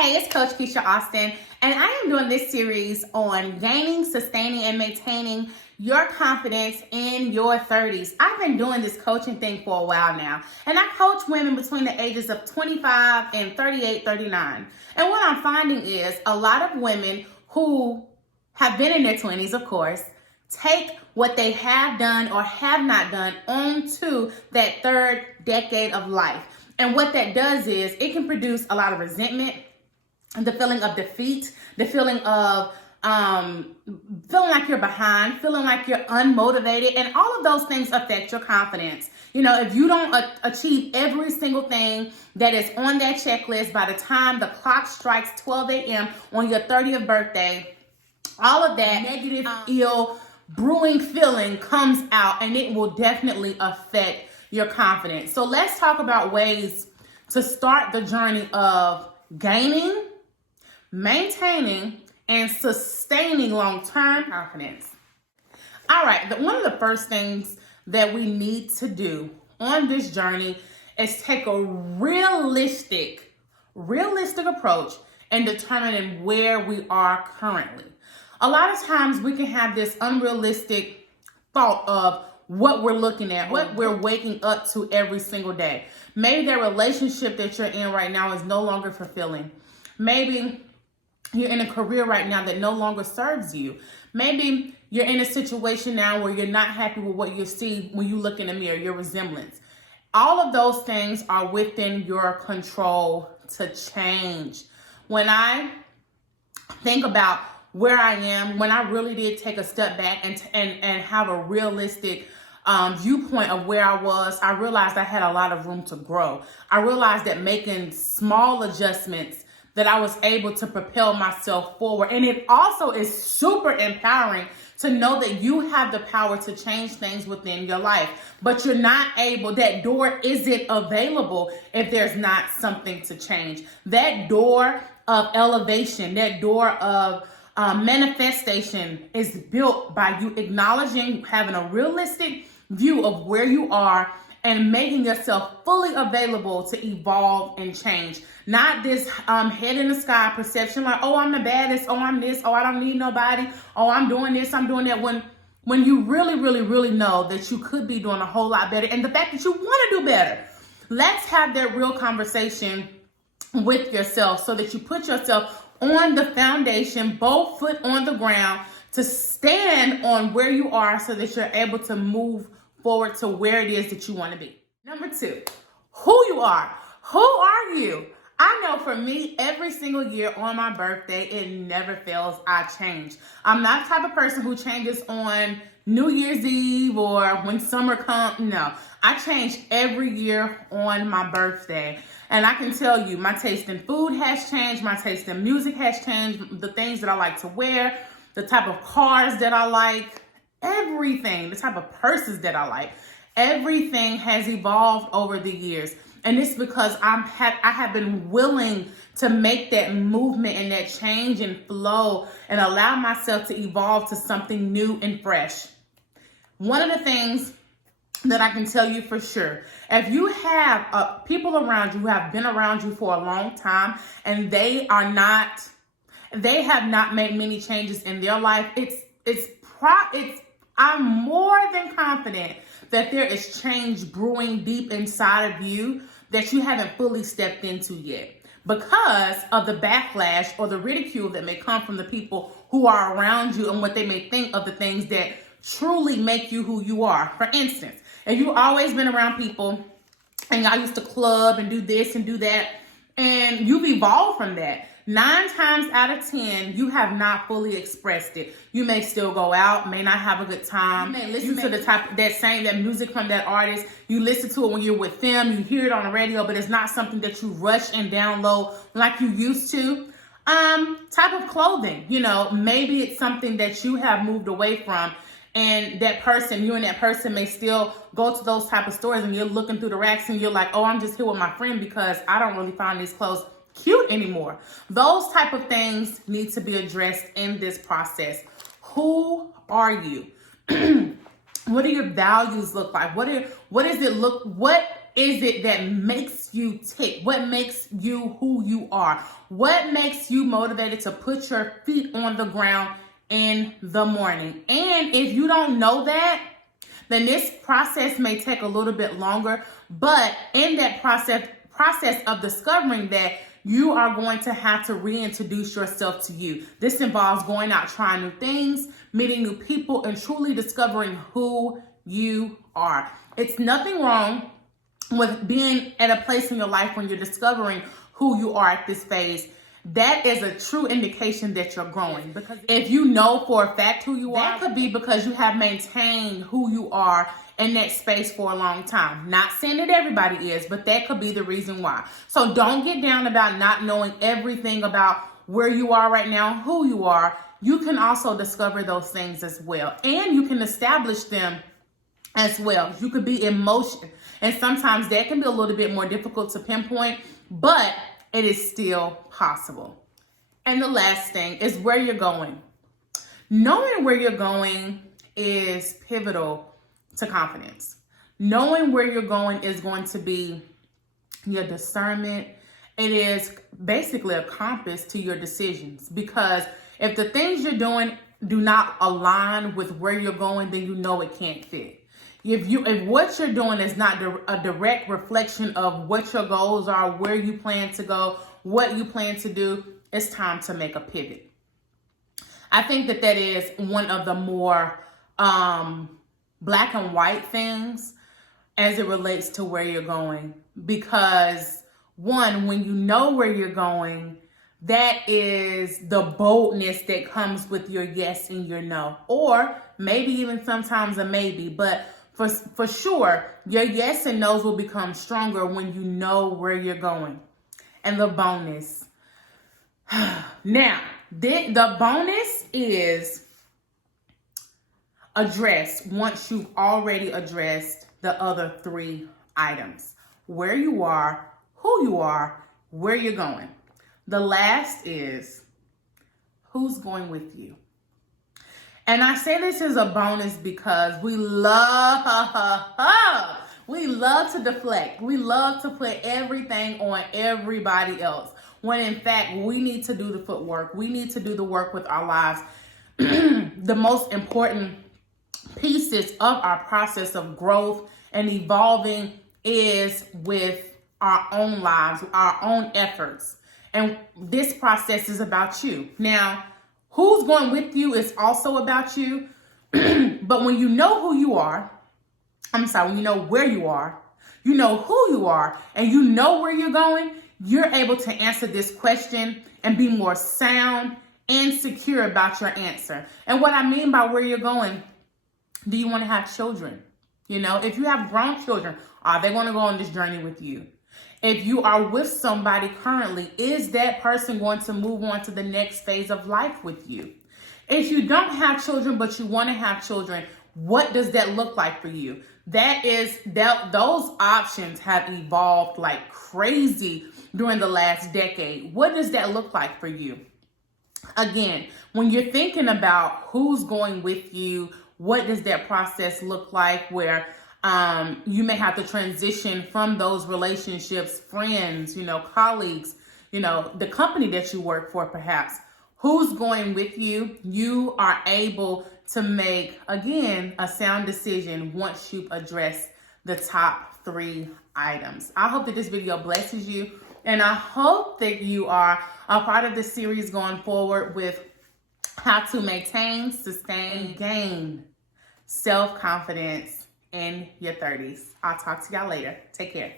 Hey, it's Coach Keisha Austin, and I am doing this series on gaining, sustaining, and maintaining your confidence in your 30s. I've been doing this coaching thing for a while now, and I coach women between the ages of 25 and 38, 39. And what I'm finding is a lot of women who have been in their 20s, of course, take what they have done or have not done onto that third decade of life. And what that does is it can produce a lot of resentment, the feeling of defeat, the feeling of feeling like you're behind, feeling like you're unmotivated, and all of those things affect your confidence. You know, if you don't achieve every single thing that is on that checklist by the time the clock strikes 12 a.m. on your 30th birthday, all of that negative, ill, brewing feeling comes out, and it will definitely affect your confidence. So let's talk about ways to start the journey of gaining, maintaining, and sustaining long-term confidence. All right, one of the first things that we need to do on this journey is take a realistic approach in determining where we are currently. A lot of times we can have this unrealistic thought of what we're looking at, what we're waking up to every single day. Maybe that relationship that you're in right now is no longer fulfilling. Maybe you're in a career right now that no longer serves you. Maybe you're in a situation now where you're not happy with what you see when you look in the mirror, your resemblance. All of those things are within your control to change. When I think about where I am, when I really did take a step back and have a realistic viewpoint of where I was, I realized I had a lot of room to grow. I realized that making small adjustments that I was able to propel myself forward. And it also is super empowering to know that you have the power to change things within your life, but you're not able, that door isn't available if there's not something to change. That door of elevation, that door of manifestation is built by you acknowledging, having a realistic view of where you are and making yourself fully available to evolve and change. Not this head in the sky perception like, oh, I'm the baddest, oh, I'm this, oh, I don't need nobody, oh, I'm doing this, I'm doing that. When you really know that you could be doing a whole lot better, and the fact that you want to do better. Let's have that real conversation with yourself so that you put yourself on the foundation, both foot on the ground, to stand on where you are so that you're able to move forward to where it is that you want to be. Number 2, who you are. Who are you? I know for me, every single year on my birthday, it never fails, I change. I'm not the type of person who changes on New Year's Eve or when summer comes. No, I change every year on my birthday. And I can tell you, my taste in food has changed, my taste in music has changed, the things that I like to wear, the type of cars that I like, everything, the type of purses that I like, everything has evolved over the years. And it's because I have been willing to make that movement and that change and flow and allow myself to evolve to something new and fresh. One of the things that I can tell you for sure, if you have people around you who have been around you for a long time and they have not made many changes in their life, I'm more than confident that there is change brewing deep inside of you that you haven't fully stepped into yet, because of the backlash or the ridicule that may come from the people who are around you and what they may think of the things that truly make you who you are. For instance, if you've always been around people and y'all used to club and do this and do that, and you've evolved from that, 9 times out of 10, you have not fully expressed it. You may still go out, may not have a good time. You may listen to that music from that artist. You listen to it when you're with them. You hear it on the radio, but it's not something that you rush and download like you used to. Type of clothing, maybe it's something that you have moved away from. And you and that person may still go to those type of stores and you're looking through the racks and you're like, oh, I'm just here with my friend because I don't really find these clothes cute anymore. Those type of things need to be addressed in this process. Who are you? What do your values look like? What is it that makes you tick? What makes you who you are? What makes you motivated to put your feet on the ground in the morning? And if you don't know that, then this process may take a little bit longer, but in that process of discovering that, you are going to have to reintroduce yourself to you. This involves going out, trying new things, meeting new people, and truly discovering who you are. It's nothing wrong with being at a place in your life when you're discovering who you are at this phase. That is a true indication that you're growing. Because if you know for a fact who you are, that could be because you have maintained who you are in that space for a long time. Not saying that everybody is, but that could be the reason why. So don't get down about not knowing everything about where you are right now, who you are. You can also discover those things as well. And you can establish them as well. You could be in motion. And sometimes that can be a little bit more difficult to pinpoint, but it is still possible. And the last thing is where you're going. Knowing where you're going is pivotal to confidence. Knowing where you're going is going to be your discernment. It is basically a compass to your decisions, because if the things you're doing do not align with where you're going, then you know it can't fit. If what you're doing is not a direct reflection of what your goals are, where you plan to go, what you plan to do, it's time to make a pivot. I think that is one of the more black and white things as it relates to where you're going. Because one, when you know where you're going, that is the boldness that comes with your yes and your no, or maybe even sometimes a maybe, but for sure, your yes and no's will become stronger when you know where you're going. And the bonus. Now, the bonus is address once you've already addressed the other 3 items. Where you are, who you are, where you're going. The last is who's going with you. And I say this is a bonus because we love to deflect. We love to put everything on everybody else, when in fact we need to do the footwork. We need to do the work with our lives. The most important pieces of our process of growth and evolving is with our own lives, our own efforts. And this process is about you. Now, who's going with you is also about you. But when you know who you are, when you know where you are, you know who you are, and you know where you're going, you're able to answer this question and be more sound and secure about your answer. And what I mean by where you're going, do you want to have children? If you have grown children, are they going to go on this journey with you? If you are with somebody currently, is that person going to move on to the next phase of life with you? If you don't have children, but you want to have children, what does that look like for you? Those options have evolved like crazy during the last decade. What does that look like for you? Again, when you're thinking about who's going with you, what does that process look like, where you may have to transition from those relationships, friends, colleagues, the company that you work for, perhaps. Who's going with you? You are able to make, again, a sound decision once you've addressed the top 3 items. I hope that this video blesses you, and I hope that you are a part of this series going forward with how to maintain, sustain, and gain self-confidence in your 30s. I'll talk to y'all later. Take care.